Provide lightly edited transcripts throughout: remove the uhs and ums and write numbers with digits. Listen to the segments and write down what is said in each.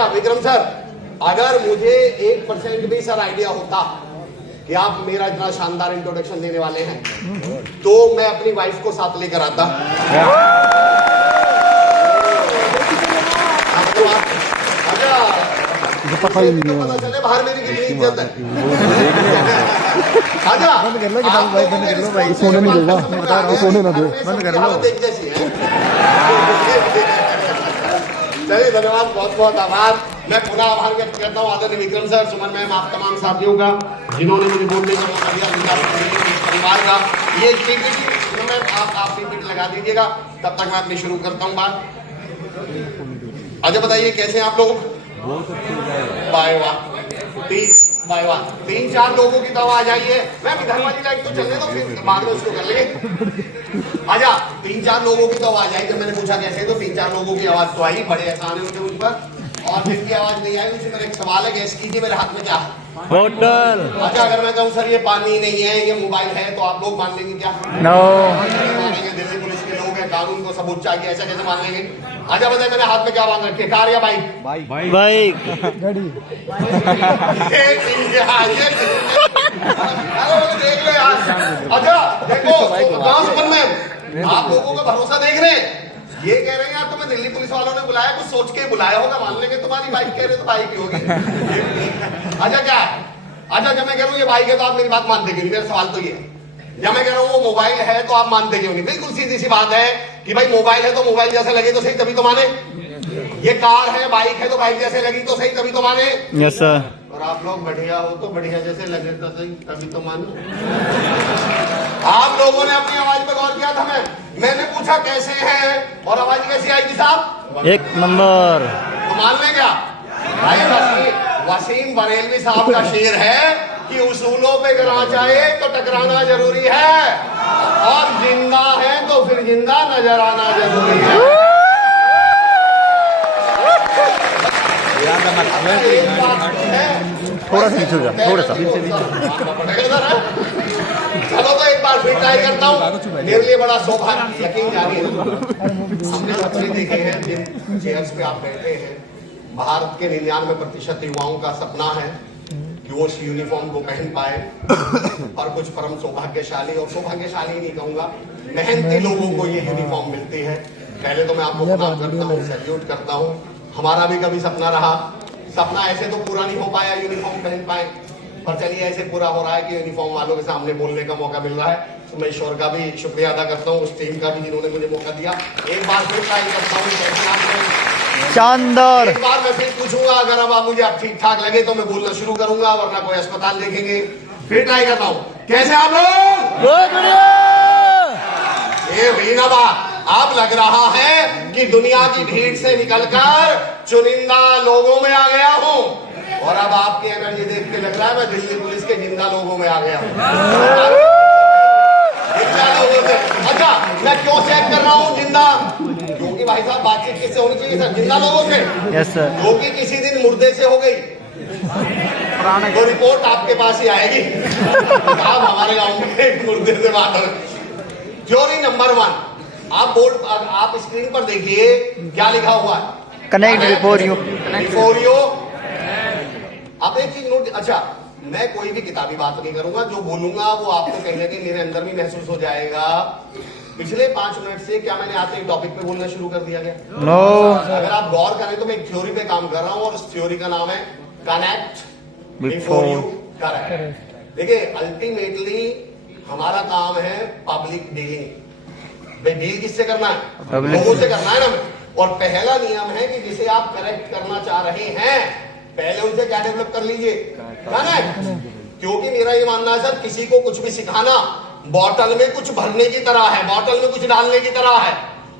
अच्छा विक्रम सर, अगर मुझे 1% भी सर आइडिया होता कि आप मेरा इतना शानदार इंट्रोडक्शन देने वाले हैं, तो मैं अपनी वाइफ को साथ लेकर आता। पता ही नहीं, पता चले बाहर मेरी कितनी इज्जत है। आजा भाई, सोने नहीं देगा, बता रहा हूँ, सोने ना दे, बंद कर लो। देख जैसी है। चलिए, धन्यवाद, बहुत बहुत आभार। मैं पुनः आभार व्यक्त करता हूँ आदरणीय विक्रम सर, सुमन मैम, आप तमाम साथियों का जिन्होंने मुझे बोलने का मौका दिया, परिवार का। ये आप पीपीटी लगा दीजिएगा, तब तक मैं अपनी शुरू करता हूँ बात। अच्छा बताइए कैसे हैं आप लोग? बाय वाह, 3-4 लोगों की दवा आ जाइए। मैं इधर वाली लाइट तो चलने दो, फिर बाद में उसको कर लेंगे। आजा, 3-4 लोगों की दवा आ जाए। जब मैंने पूछा कैसे, तो 3-4 लोगों की आवाज तो आई। बड़े एहसान है उनके मुझ पर। और जिनकी आवाज नहीं आई, उनसे मेरा एक सवाल है, गैस कीजिए, मेरे हाथ में क्या है? बोतल। अच्छा, अगर मैं कहूँ सर ये पानी नहीं है, ये मोबाइल है, तो आप लोग मान लेंगे क्या? नो। मानेंगे? दिल्ली पुलिस के लोग हैं, कानून को सबूत चाहिए, ऐसा कैसे मान लेंगे? अच्छा बताए, मेरे हाथ में क्या बांध रखे, कार या बाइक? बाइक। देख लो यार। अच्छा देखो, सुमन मैम, आप लोगों का भरोसा देख रहे हैं। ये कह रहे हैं यार, तुम्हें दिल्ली पुलिस वालों ने बुलाया, कुछ सोच के बुलाया होगा, मान लेंगे। तुम्हारी बाइक कह रहे तो बाइक ही होगी। अच्छा क्या है? अच्छा जब मैं कह रहा हूँ ये बाइक है, तो आप मेरी बात मानते क्यों नहीं? मेरा सवाल तो ये है। जब मैं कह रहा हूँ वो मोबाइल है, तो आप मानते क्यों नहीं? बिल्कुल सीधी सी बात है कि भाई मोबाइल है तो मोबाइल जैसे लगे तो सही, तभी तो माने। ये कार है, बाइक है, तो बाइक जैसे लगी तो सही, तभी तो माने। Yes sir. और आप लोग बढ़िया हो तो बढ़िया जैसे लगे तो सही, तभी तो माने। आप लोगों ने अपनी आवाज पे गौर किया था? मैंने पूछा कैसे हैं, और आवाज कैसी आई थी साहब? 1 नंबर। तो मान लें क्या भाई? वसीम बरेलवी साहब का शेर है कि उसूलों पे गिरा जाए तो टकराना जरूरी है, और जिंदा है तो फिर जिंदा नजर आना जरूरी है। थोड़ा सा नीचे जा, थोड़ा सा। चलो तो एक बार फिर ट्राई करता हूँ। मेरे लिए बड़ा सौभाग्य, यकीन जानिए, हमने बच्चे देखे हैं जिन चेयर्स पे आप बैठे हैं। भारत के 99% युवाओं का सपना है कि वो उस यूनिफॉर्म को पहन पाए, और कुछ परम सौभाग्यशाली, और सौभाग्यशाली नहीं कहूंगा, मेहनती लोगों को ये यूनिफॉर्म मिलती है। पहले तो मैं आपको प्रणाम करता हूँ, सैल्यूट करता हूँ। हमारा भी कभी सपना रहा, सपना ऐसे तो पूरा नहीं हो पाया यूनिफॉर्म पहन पाए, पर चलिए ऐसे पूरा हो रहा है कि यूनिफॉर्म वालों के सामने बोलने का मौका मिल रहा है। तो मैं ईश्वर का भी शुक्रिया अदा करता हूँ, उस टीम का भी जिन्होंने मुझे मौका दिया। एक बार फिर ट्राई करता हूँ, कैसे आप? शानदार। एक बार मैं फिर पूछूंगा, अगर अब आप मुझे ठीक ठाक लगे तो मैं बोलना शुरू करूंगा, वरना कोई अस्पताल देखेंगे। फिर ट्राई करता हूँ, कैसे आप लोग? बहुत बढ़िया। ये हुई ना बात। अब लग रहा है कि दुनिया की भीड़ से निकलकर चुनिंदा लोगों में आ गया हूँ, और अब आपकी एनर्जी देख के लग रहा है मैं दिल्ली पुलिस के जिंदा लोगों में आ गया हूँ। अच्छा मैं क्यों चेक कर रहा हूँ जिंदा? क्योंकि भाई साहब बातचीत किससे होनी चाहिए सर? जिंदा लोगों से। Yes sir. क्योंकि किसी दिन मुर्दे से हो गई तो रिपोर्ट आपके पास ही आएगी, आप हमारे गांव में एक मुर्दे से बात हो। थ्योरी नंबर 1, आप बोर्ड, आप स्क्रीन पर देखिए क्या लिखा हुआ है? Connect before you. आप एक चीज नोट। अच्छा मैं कोई भी किताबी बात नहीं करूंगा, जो बोलूंगा वो आपको कहीं ना कहीं मेरे अंदर भी महसूस हो जाएगा। पिछले 5 मिनट से क्या मैंने आते ही टॉपिक पे बोलना शुरू कर दिया गया? नो। अगर आप गौर करें तो मैं एक थ्योरी पे काम कर रहा हूं, और उस थ्योरी का नाम है कनेक्ट बिफोर यू करेक्ट। देखिए अल्टीमेटली हमारा काम है पब्लिक डीलिंग। भाई डील किससे करना है? लोगों से करना है ना। और पहला नियम है कि जिसे आप करेक्ट करना चाह रहे हैं, पहले उनसे क्या डेवलप कर लीजिए? कनेक्ट। क्योंकि मेरा ये मानना है सर, किसी को कुछ भी सिखाना बॉटल में कुछ भरने की तरह है, बॉटल में कुछ डालने की तरह है,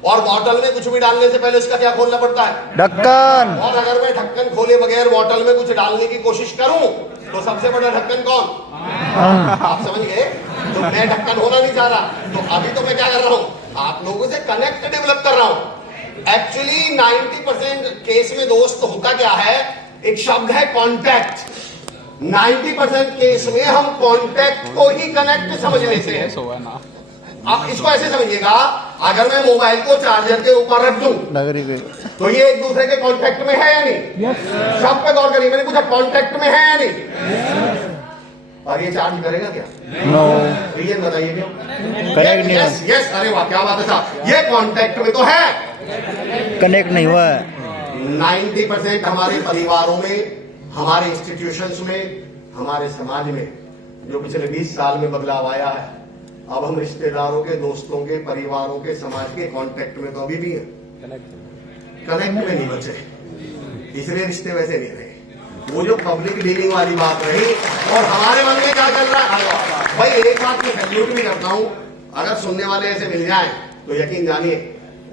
और बॉटल में कुछ भी डालने से पहले उसका क्या खोलना पड़ता है? ढक्कन। और अगर मैं ढक्कन खोले बगैर बॉटल में कुछ डालने की कोशिश करूं तो सबसे बड़ा ढक्कन कौन? आप समझ गए? तो मैं ढक्कन होना नहीं चाह रहा, तो अभी तो मैं क्या कर रहा हूं? आप लोगों से कनेक्ट डेवलप कर रहा हूं। एक्चुअली 90% केस में दोस्त होता क्या है, एक शब्द है कॉन्टैक्ट। 90% केस में हम कॉन्टैक्ट को ही कनेक्ट समझ लेते हैं। आप इसको ऐसे समझिएगा, अगर मैं मोबाइल को चार्जर के ऊपर रख दूं नगरी गई तो ये एक दूसरे के कांटेक्ट में है या नहीं? सब पे गौर करिए, मैंने पूछा कांटेक्ट में है या नहीं? और ये चार्ज करेगा क्या? नो रीजन बताइए क्यों? कनेक्ट नहीं यस यस, अरे वाह क्या बात है साहब, ये कांटेक्ट में तो है, कनेक्ट नहीं हुआ है 90% हमारे परिवारों में, हमारे इंस्टीट्यूशंस में, हमारे समाज में जो पिछले 20 साल में बदलाव आया है, अब हम रिश्तेदारों के, दोस्तों के, परिवारों के, समाज के कांटेक्ट में तो अभी भी हैं, कनेक्ट में नहीं बचे, इसलिए रिश्ते वैसे नहीं रहे। वो जो पब्लिक डीलिंग वाली बात रही, और हमारे मन में क्या चल रहा है भाई, एक बात मैं सैल्यूट भी करता हूं, अगर सुनने वाले ऐसे मिल जाएं तो यकीन जानिए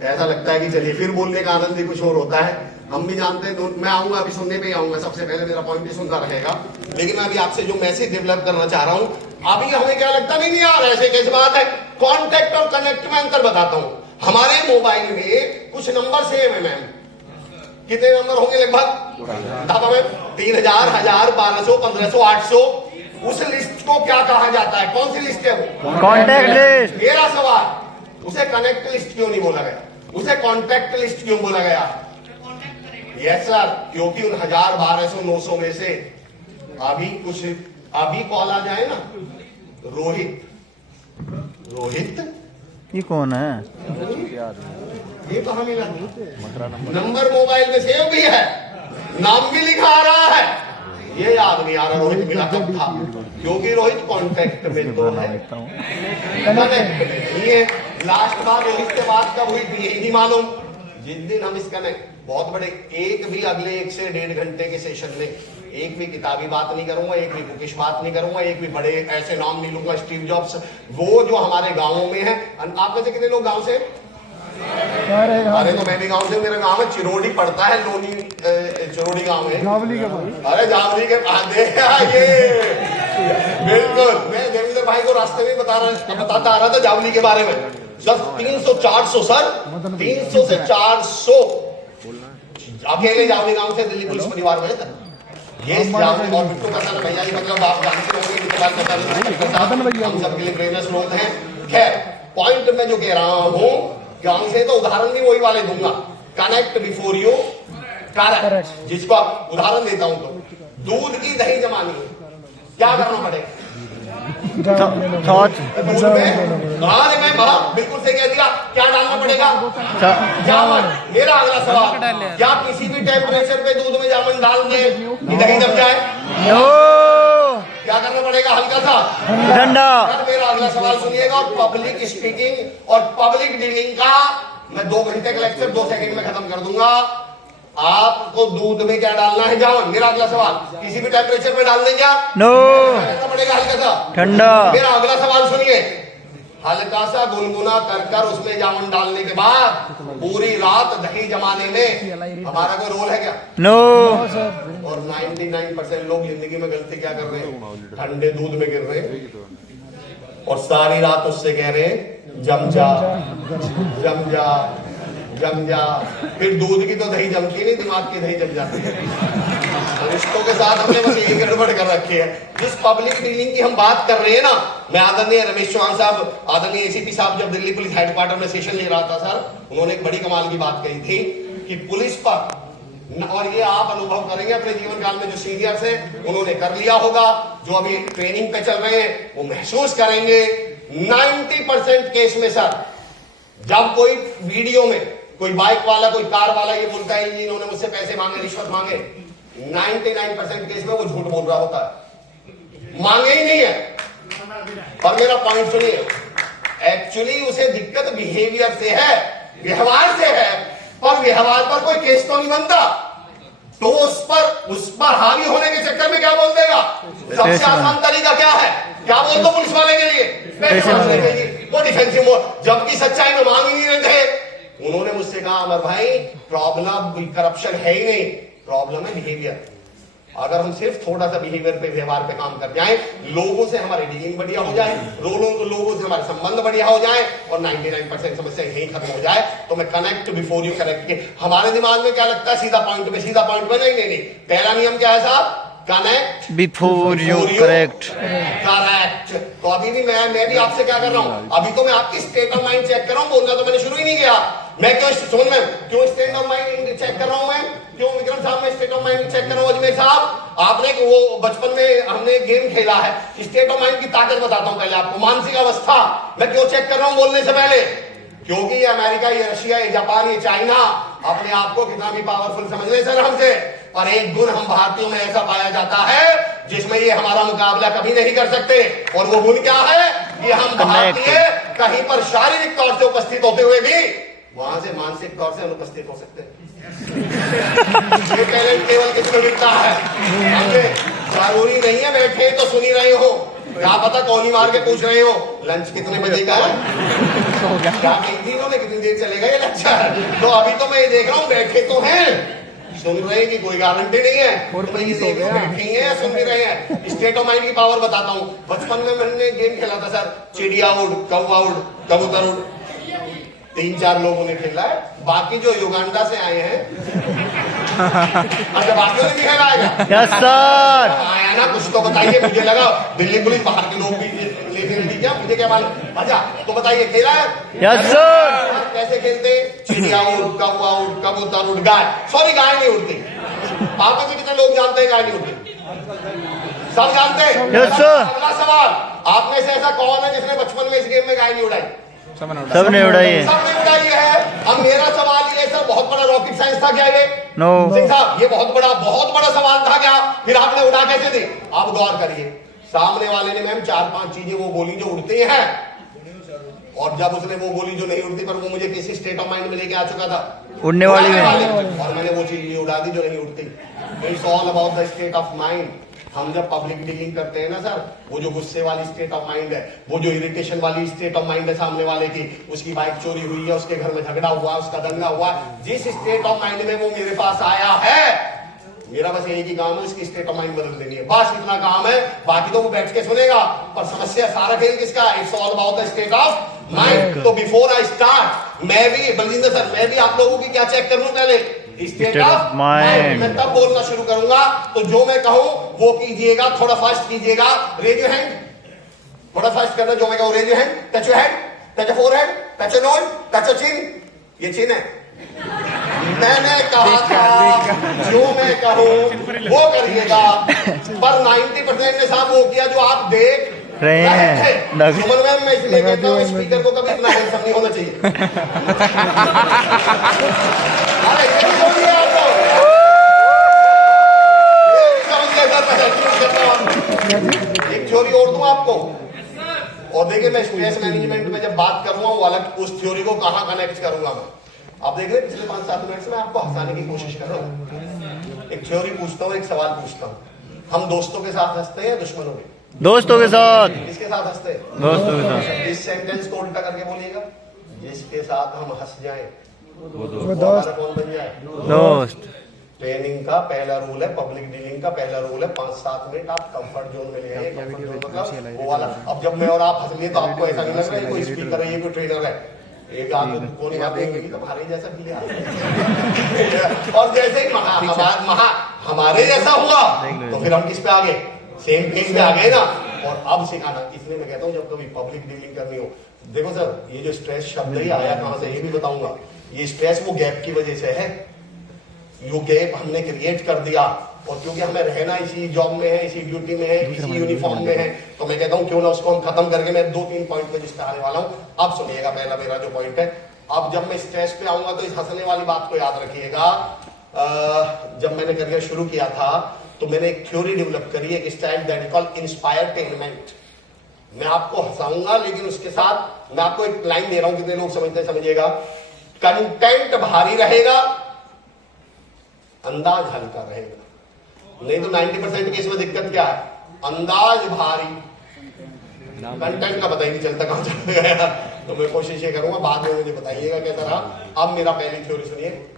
ऐसा लगता है कि चलिए फिर बोलने का आनंद भी कुछ और होता है। हम भी जानते हैं, मैं आऊंगा अभी सुनने पे ही आऊंगा, सबसे पहले मेरा पॉइंट भी सुनता रहेगा, लेकिन मैं अभी आपसे जो मैसेज डेवलप करना चाह रहा हूं, अभी हमें क्या लगता नहीं यार ऐसे कैसे बात है। कॉन्टेक्ट और कनेक्ट में अंतर बताता हूं। हमारे मोबाइल में कुछ नंबर सेम है मैम, कितने नंबर होंगे लगभग? दादा मैम 3000, 1000, 1200, 1500, 800। उस लिस्ट को क्या कहा जाता है? कौन सी लिस्ट है वो? Contact list. मेरा सवाल, उसे कनेक्ट लिस्ट क्यों नहीं बोला गया? उसे कॉन्टैक्ट लिस्ट क्यों बोला गया? यस सर, क्योंकि उन 1000, 1200, 900 में से अभी कॉल आ जाए ना, रोहित ये कौन है? ये कहां मिला? नंबर मोबाइल में सेव भी है, नाम भी लिखा आ रहा है, ये याद नहीं आ रहा रोहित मिला कब था, क्योंकि रोहित कांटेक्ट में तो है, कनेक्ट में नहीं है। लास्ट बार रोहित से बात कब हुई थी यही नहीं मालूम, जिस दिन हम इस कनेक्ट बहुत बड़े, एक भी अगले 1 से 1.5 घंटे के सेशन में एक भी किताबी बात नहीं करूंगा, एक भी बुकिश बात नहीं करूंगा, एक भी बड़े ऐसे नाम नहीं लूंगा, स्टीव जॉब्स, वो जो हमारे गांवों में है। आप में से कितने लोग गांव से? अरे तो मैं भी गांव से, मेरा गांव है चिरोड़ी पड़ता है, लोनी चिरोड़ी गांव है, जावली के पास। अरे जावली के पास ये बिल्कुल, मैं देवेंद्र भाई को रास्ते में बताता आ रहा था जावली के बारे में। 300-400 सर, 300 से 400 अकेले जावली गांव से दिल्ली पुलिस परिवार में सर। ये जावली और बिट्टू का सर भैया, मतलब आप जानते होंगे, हम सबके लिए प्रेरणा स्रोत हैं। खैर पॉइंट में जो कह रहा हूं, गांव से तो उदाहरण भी वही वाले दूंगा, कनेक्ट बिफोर यू करेक्ट, जिसको आप उदाहरण देता हूं तो दूध की दही जमानी है, क्या करना पड़ेगा? दूध में बिल्कुल सही कह दिया, क्या डालना पड़ेगा? जामन। मेरा अगला सवाल, क्या किसी भी टेम्परेचर पे दूध में जामन डाल दे कि दही जम जाए? नो। क्या करना पड़ेगा? हल्का सा ठंडा। मेरा अगला सवाल सुनिएगा, और पब्लिक स्पीकिंग और पब्लिक डीलिंग का मैं 2 घंटे का लेक्चर 2 सेकंड में खत्म कर दूंगा। आपको दूध में क्या डालना है? जामन। मेरा अगला सवाल, किसी भी टेम्परेचर में डाल दें क्या? नो। करना पड़ेगा हल्का सा ठंडा। मेरा अगला सवाल सुनिए, हल्का सा गुनगुना कर उसमें जामुन डालने के बाद पूरी रात दही जमाने में हमारा कोई रोल है क्या? नो। और 99% लोग जिंदगी में गलती क्या कर रहे हैं? ठंडे दूध में गिर रहे हैं और सारी रात उससे कह रहे हैं जम जा जम जा जम जा। फिर दूध की तो दही जमती नहीं, दिमाग की दही जम जाती है। रिश्तों के साथ हमने बस यही गड़बड़ कर रखी है। जिस पब्लिक डीलिंग की हम बात कर रहे हैं ना, मैं आदरणीय रमेश चौहान साहब, आदरणीय एसीपी साहब जब दिल्ली पुलिस हेडक्वार्टर में सेशन ले रहा था सर, उन्होंने एक बड़ी कमाल की बात कही थी कि पुलिस पर, और ये आप अनुभव करेंगे अपने जीवन काल में, जो सीनियर्स हैं उन्होंने कर लिया होगा, जो अभी ट्रेनिंग पे चल रहे हैं वो महसूस करेंगे, 90% केस में सर, जब कोई वीडियो में कोई बाइक वाला, कोई कार वाला ये बोलता है कि इन्होंने मुझसे पैसे मांगे, रिश्वत मांगे, 99% केस में वो झूठ बोल रहा होता है, मांगे ही नहीं है। और मेरा पॉइंट सुनिए, एक्चुअली उसे दिक्कत बिहेवियर से है, व्यवहार से है, और व्यवहार पर कोई केस तो नहीं बनता, तो उस पर हावी होने के चक्कर में क्या बोल देगा? सबसे आसान तरीका क्या है? क्या बोल दो पुलिस वाले के लिए? पैसे मांगने के लिए, वो डिफेंसिव मोड, जबकि सच्चाई में मांग ही नहीं रहे थे। उन्होंने मुझसे कहा अमर भाई, प्रॉब्लम करप्शन है ही नहीं, प्रॉब्लम है बिहेवियर। अगर हम सिर्फ थोड़ा सा बिहेवियर पे, व्यवहार पे काम कर जाएं, लोगों से हमारी डीलिंग बढ़िया हो जाए, लोगों से हमारे संबंध बढ़िया हो जाए, और 99% समस्या यही खत्म हो जाए, तो मैं कनेक्ट बिफोर यू करेक्ट के, हमारे दिमाग में क्या लगता है? सीधा पॉइंट पे, सीधा पॉइंट पे। नहीं, पहला नियम क्या है साहब? Connect before you correct. Correct. तो अभी भी मैं भी आपसे क्या कर रहा हूं, अभी तो मैं आपकी स्टेट ऑफ माइंड चेक कर रहा हूं, बोलना तो मैंने शुरू ही नहीं किया। मैं क्यों सुन में क्यों स्टेट ऑफ माइंड चेक कर रहा हूं, मैं क्यों विक्रम साहब मैं स्टेट ऑफ माइंड चेक कर रहा हूं। अजमेर साहब आपने वो बचपन में हमने गेम खेला है, स्टेट ऑफ माइंड की ताकत बताता हूं पहले आपको, मानसिक अवस्था मैं क्यों चेक कर रहा हूं बोलने से पहले, क्योंकि ये अमेरिका, ये रशिया, ये जापान, ये चाइना अपने आप को कितना भी पावरफुल समझ ले सर हमसे, और एक गुण हम भारतीयों में ऐसा पाया जाता है जिसमें ये हमारा मुकाबला कभी नहीं कर सकते, और वो गुण क्या है कि हम भारतीय कहीं पर शारीरिक तौर से उपस्थित होते हुए भी वहां से मानसिक तौर से अनुपस्थित हो सकते हैं। ये टैलेंट केवल किसमें मिलता है, हमें जरूरी नहीं है बैठे तो सुनी रहे हो, क्या पता कौन ही मार के पूछ रहे हो लंच कितने बजे का है, क्या कही थी उन्होंने कितनी देर चलेगा ये लेक्चर। तो अभी तो मैं ये देख रहा हूँ बैठे तो हैं, सुन रहे हैं कि कोई गारंटी नहीं है, तो मैं ये देख रहा हूँ बैठे ही हैं सुन भी रहे हैं। स्टेट ऑफ माइंड की पावर बताता हूँ, बचपन में मैंने गेम खेला था सर, चिड़िया उड़, कौवा उड़, कबूतर उड़, 3-4 लोगों ने खेला है, बाकी जो युगांडा से आए हैं अच्छा बाकियों ने भी खेला है यस सर। आया ना, कुछ तो बताइए, मुझे लगा दिल्ली पुलिस बाहर के लोग भी लेने क्या, मुझे क्या मालूम। अच्छा तो बताइए खेला है यस सर। कैसे खेलते, चिड़िया उड़, कौवा उड़, कबूतर उड़, गाय, सॉरी गाय नहीं उड़ती, आप में से कितने लोग जानते हैं गाय नहीं उड़ती, सब जानते हैं यस सर। अगला सवाल, आप में से ऐसा कौन है जिसने बचपन में इस गेम में गाय नहीं उड़ाई, सबने उड़ाई है, सबने उड़ाई है। अब मेरा सवाल ये सर, बहुत बड़ा रॉकेट साइंस था क्या ये, नो सिंह साहब ये बहुत बड़ा सवाल था क्या, फिर आपने उड़ा कैसे दी। आप गौर करिए, सामने वाले ने मैम 4-5 चीजें वो बोली जो उड़ती हैं, और जब उसने वो बोली जो नहीं उड़ती, पर वो मुझे किसी स्टेट ऑफ माइंड में लेके आ चुका था, उड़ने वाली में, और मैंने वो चीज उड़ा दी जो नहीं उड़ती। It's all about the state of mind. हम जब पब्लिक डीलिंग करते हैं ना सर, वो जो गुस्से वाली स्टेट ऑफ माइंड है, वो जो इरिटेशन वाली स्टेट ऑफ माइंड है सामने वाले की, उसकी बाइक चोरी हुई है, उसके घर में झगड़ा हुआ, उसका दंगा हुआ, जिस स्टेट ऑफ माइंड में वो मेरे पास आया है, मेरा बस एक ही काम है उसकी स्टेट ऑफ माइंड बदल देनी है, बस इतना काम है, बाकी तो वो बैठ के सुनेगा, पर समस्या सारा खेल किसका, it's all about the state of mind. तो बिफोर आई स्टार्ट, मैं भी बलजिंदर सर, मैं भी आप लोगों की क्या चेक कर लूं पहले, स्टेट ऑफ माइंड। मैं तब बोलना शुरू करूंगा, तो जो मैं कहूं वो कीजिएगा, थोड़ा फास्ट कीजिएगा, रेज योर हैंड, थोड़ा फास्ट करना, जो मैं कहूं raise your hand, touch your head, touch your forehead, touch your nose, touch your chin, ये चिन है, मैंने कहा था जो मैं कहूं वो करिएगा, पर 90% ने साहब वो किया जो आप देख रहे हैं। सुमन मैम मैं इसलिए कहता हूँ स्पीकर को कभी इतना हैंडसम नहीं होना चाहिए। अरे ये भी बोल दिया आपको, एक थ्योरी और दूं आपको, और देखिए मैं स्ट्रेस मैनेजमेंट में जब बात करूंगा वो अलग, उस थ्योरी को कहां कनेक्ट करूंगा मैं, आप देख रहे हैं पिछले 5-7 मिनट से मैं आपको हंसाने की कोशिश कर रहा हूँ। एक थ्योरी पूछता हूँ, एक सवाल पूछता हूँ, हम दोस्तों के साथ हंसते हैं या दुश्मनों के, दोस्तों के साथ, किसके साथ हंसते हैं, दोस्तों के साथ। इस सेंटेंस को उल्टा करके बोलिएगा, जिसके साथ हम हंस जाएं वो दोस्त कौन बन जाए, दोस्त। ट्रेनिंग का पहला रूल है, पब्लिक डीलिंग का पहला रूल है, 5-7 मिनट आप कंफर्ट जोन में ले आइए, कंफर्ट जोन मतलब वो वाला। अब जब मैं और आप हंस लिए तो आपको ऐसा नहीं लग रहा है कोई स्पीकर है, ये कोई ट्रेनर है, एक आदमी कोई बात नहीं तो हमारे जैसा भी और जैसे ही हमारे जैसा हुआ तो फिर हम किस पे आ गए, सेम पेज पे आ गए ना। और अब सिखाना, इसलिए मैं कहता हूँ जब कभी पब्लिक डीलिंग करनी हो, देखो सर ये जो स्ट्रेस शब्द ही आया कहां से ये भी बताऊंगा, ये स्ट्रेस वो गैप की वजह से है, यो गैप हमने क्रिएट कर दिया, और क्योंकि हमें रहना इसी जॉब में है, इसी ड्यूटी में है, इसी यूनिफॉर्म में है, तो मैं कहता हूं क्यों ना उसको हम खत्म करके मैं 2-3 पॉइंट पे जिस पे आने वाला हूं। अब सुनिएगा पहला मेरा जो पॉइंट है, अब जब मैं स्ट्रेस पे आऊंगा तो इस हंसने वाली बात को याद रखिएगा। जब मैंने करियर शुरू किया था तो मैंने एक थ्योरी डेवलप करी, एक स्टाइल दैट कॉल इंस्पायरटेनमेंट। मैं आपको हंसाऊंगा लेकिन उसके साथ मैं आपको एक लाइन दे रहा हूं, कितने लोग समझते समझिएगा, कंटेंट भारी रहेगा, अंदाज हल्का रहेगा। नहीं तो 90% केस में दिक्कत क्या है, अंदाज भारी, कंटेंट का पता ही नहीं चलता कहां चल गया। तो मैं कोशिश ये करूंगा, बाद में मुझे बताइएगा कैसा रहा। अब मेरा पहली थ्योरी सुनिए,